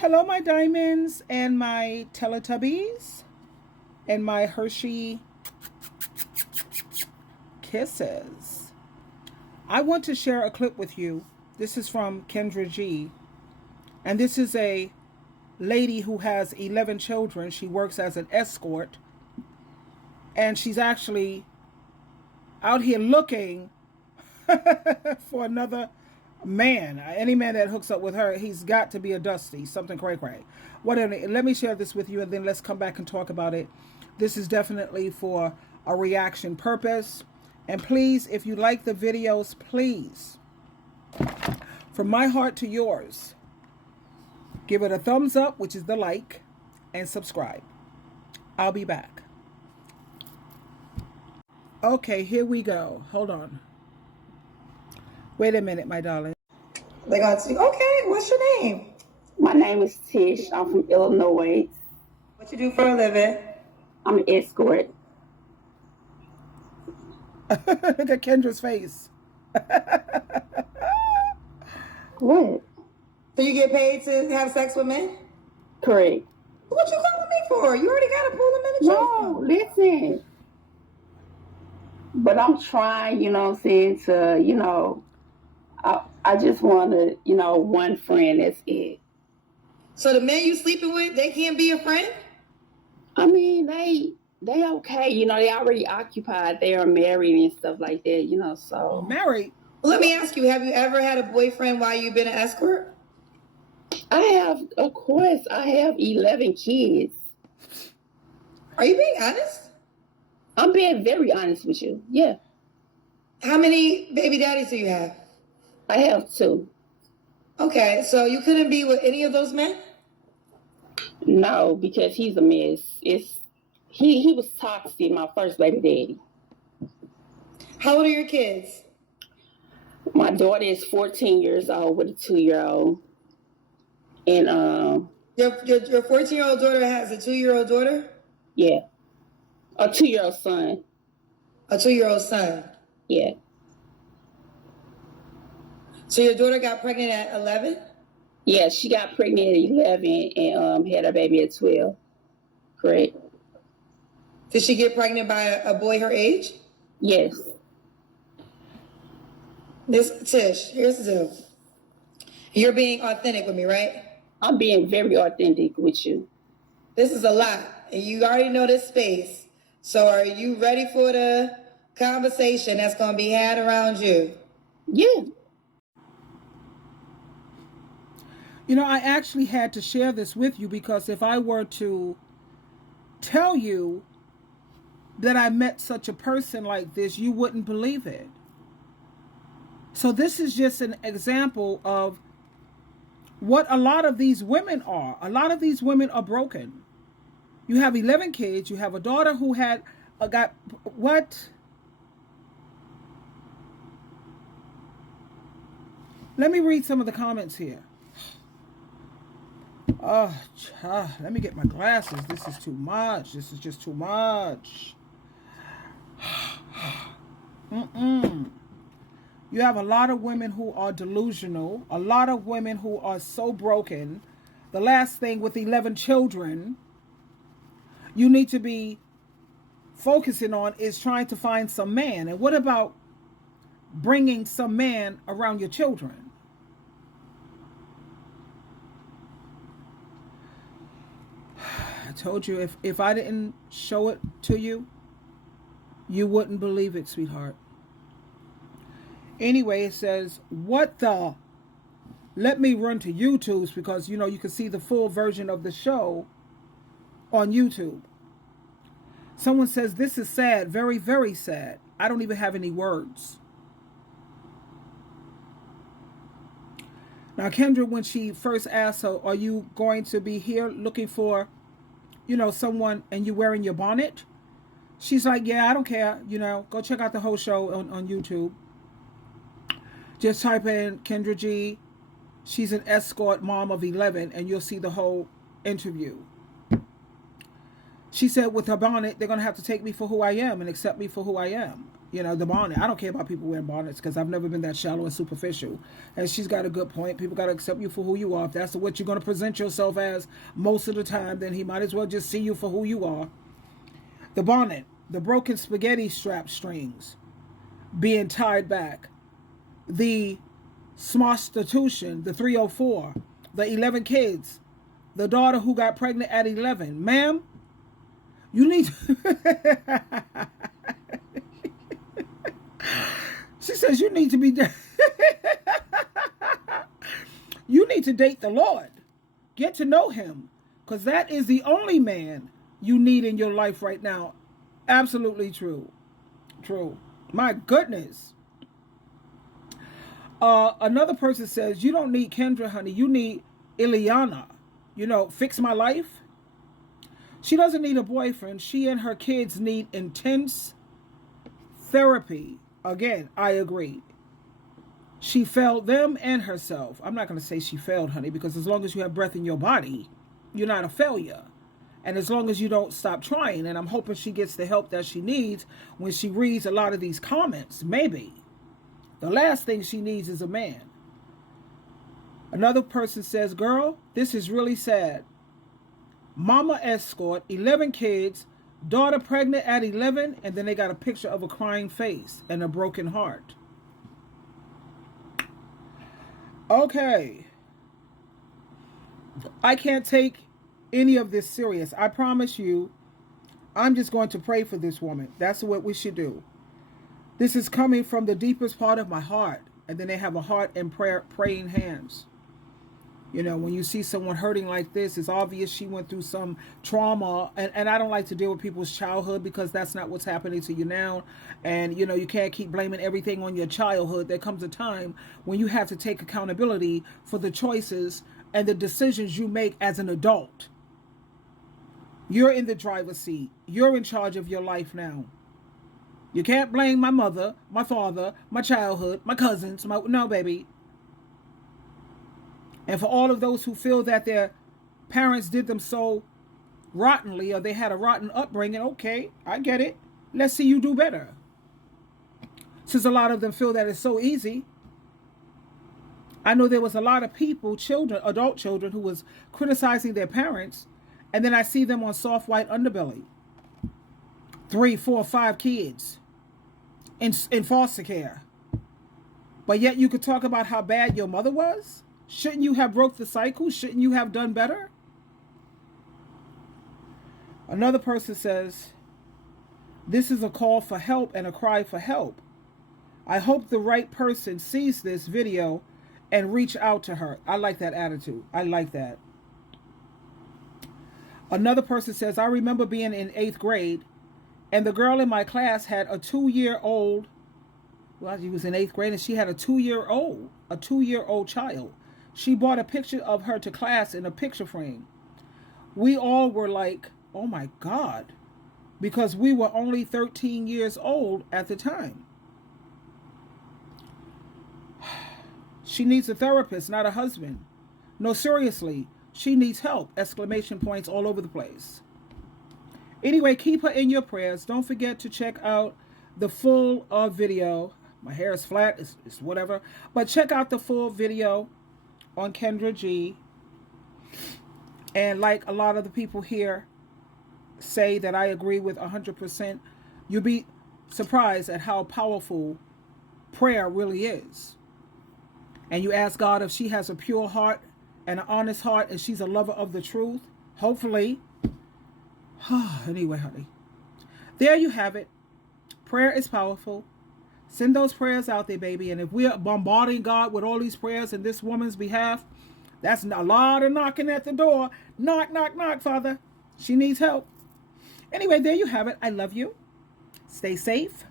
Hello, my diamonds and my Teletubbies and my Hershey Kisses. I want to share a clip with you. This is from Kendra G. And this is a lady who has 11 children. She works as an escort. And she's actually out here looking for another man. Any man that hooks up with her, he's got to be a dusty, something cray cray. Whatever. Let me share this with you, and then let's come back and talk about it. This is definitely for a reaction purpose. And please, if you like the videos, please, from my heart to yours, give it a thumbs up, which is the like, and subscribe. I'll be back. Okay, here we go. Hold on. Wait a minute, my darling. They got to. Okay, what's your name? My name is Tish. I'm from Illinois. What you do for a living? I'm an escort. Look at Kendra's face. What? So you get paid to have sex with men? Correct. What you calling me for? You already got to pull them in the No, listen. But I'm trying, you know what I'm saying, to, I just want to, one friend, that's it. So the men you sleeping with, they can't be your friend? I mean, they okay. They already occupied. They are married and stuff like that, so. Married? Well, let me ask you, have you ever had a boyfriend while you've been an escort? Of course, I have 11 kids. Are you being honest? I'm being very honest with you. Yeah. How many baby daddies do you have? I have 2. Okay, so you couldn't be with any of those men? No, because he's a mess. He was toxic, my first baby daddy. How old are your kids? My daughter is 14 years old with a 2-year-old. And Your 14-year-old daughter has a 2-year-old daughter? Yeah. A 2-year-old son. A 2-year-old son? Yeah. So your daughter got pregnant at 11? Yeah, she got pregnant at 11 and had her baby at 12. Correct. Did she get pregnant by a boy her age? Yes. Tish, here's the deal. You're being authentic with me, right? I'm being very authentic with you. This is a lot, and you already know this space. So are you ready for the conversation that's going to be had around you? Yeah. I actually had to share this with you because if I were to tell you that I met such a person like this, you wouldn't believe it. So this is just an example of what a lot of these women are. A lot of these women are broken. You have 11 kids. You have a daughter who got what? Let me read some of the comments here. Oh, let me get my glasses. This is too much. This is just too much. You have a lot of women who are delusional. A lot of women who are so broken. The last thing with 11 children you need to be focusing on is trying to find some man. And what about bringing some man around your children? I told you, if I didn't show it to you, you wouldn't believe it, sweetheart. Anyway, it says, what the? Let me run to YouTube's because, you can see the full version of the show on YouTube. Someone says, this is sad, very, very sad. I don't even have any words. Now, Kendra, when she first asked her, are you going to be here looking for, someone, and you wearing your bonnet? She's like, yeah, I don't care. Go check out the whole show on YouTube. Just type in Kendra G. She's an escort mom of 11, and you'll see the whole interview. She said with her bonnet, they're going to have to take me for who I am and accept me for who I am. You know, the bonnet. I don't care about people wearing bonnets because I've never been that shallow and superficial. And she's got a good point. People got to accept you for who you are. If that's what you're going to present yourself as most of the time, then he might as well just see you for who you are. The bonnet, the broken spaghetti strap strings being tied back, the smostitution, the 304, the 11 kids, the daughter who got pregnant at 11. Ma'am, you need to... She says you need to be you need to date the Lord. Get to know him, because that is the only man you need in your life right now. Absolutely true. True. My goodness. Another person says, you don't need Kendra, honey. You need Ileana. You know, fix my life. She doesn't need a boyfriend. She and her kids need intense therapy. Again, I agree. She failed them and herself. I'm not going to say she failed, honey, because as long as you have breath in your body, you're not a failure. And as long as you don't stop trying, and I'm hoping she gets the help that she needs when she reads a lot of these comments, maybe. The last thing she needs is a man. Another person says, girl, this is really sad. Mama Escort, 11 kids, daughter pregnant at 11, and then they got a picture of a crying face and a broken heart. Okay. I can't take any of this serious. I promise you, I'm just going to pray for this woman. That's what we should do. This is coming from the deepest part of my heart. And then they have a heart and praying hands. You know, when you see someone hurting like this, it's obvious she went through some trauma. And I don't like to deal with people's childhood because that's not what's happening to you now. And, you know, you can't keep blaming everything on your childhood. There comes a time when you have to take accountability for the choices and the decisions you make as an adult. You're in the driver's seat. You're in charge of your life now. You can't blame my mother, my father, my childhood, my cousins. No, baby. And for all of those who feel that their parents did them so rottenly or they had a rotten upbringing, okay, I get it. Let's see you do better. Since a lot of them feel that it's so easy. I know there was a lot of people, children, adult children, who was criticizing their parents, and then I see them on soft white underbelly. 3, 4, 5 kids in foster care. But yet you could talk about how bad your mother was? Shouldn't you have broke the cycle? Shouldn't you have done better? Another person says, this is a call for help and a cry for help. I hope the right person sees this video and reach out to her. I like that attitude. I like that. Another person says, I remember being in 8th grade and the girl in my class had a 2-year-old. Well, she was in 8th grade and she had a 2-year-old child. She brought a picture of her to class in a picture frame. We all were like, oh my God, because we were only 13 years old at the time. She needs a therapist, not a husband. No, seriously, she needs help. Exclamation points all over the place. Anyway, keep her in your prayers. Don't forget to check out the full video. My hair is flat, it's whatever. But check out the full video on Kendra G. And like a lot of the people here say that I agree with 100%, you'll be surprised at how powerful prayer really is. And you ask God if she has a pure heart and an honest heart and she's a lover of the truth. Hopefully. Anyway, honey. There you have it. Prayer is powerful. Send those prayers out there, baby. And if we're bombarding God with all these prayers in this woman's behalf, that's a lot of knocking at the door. Knock, knock, knock, Father. She needs help. Anyway, there you have it. I love you. Stay safe.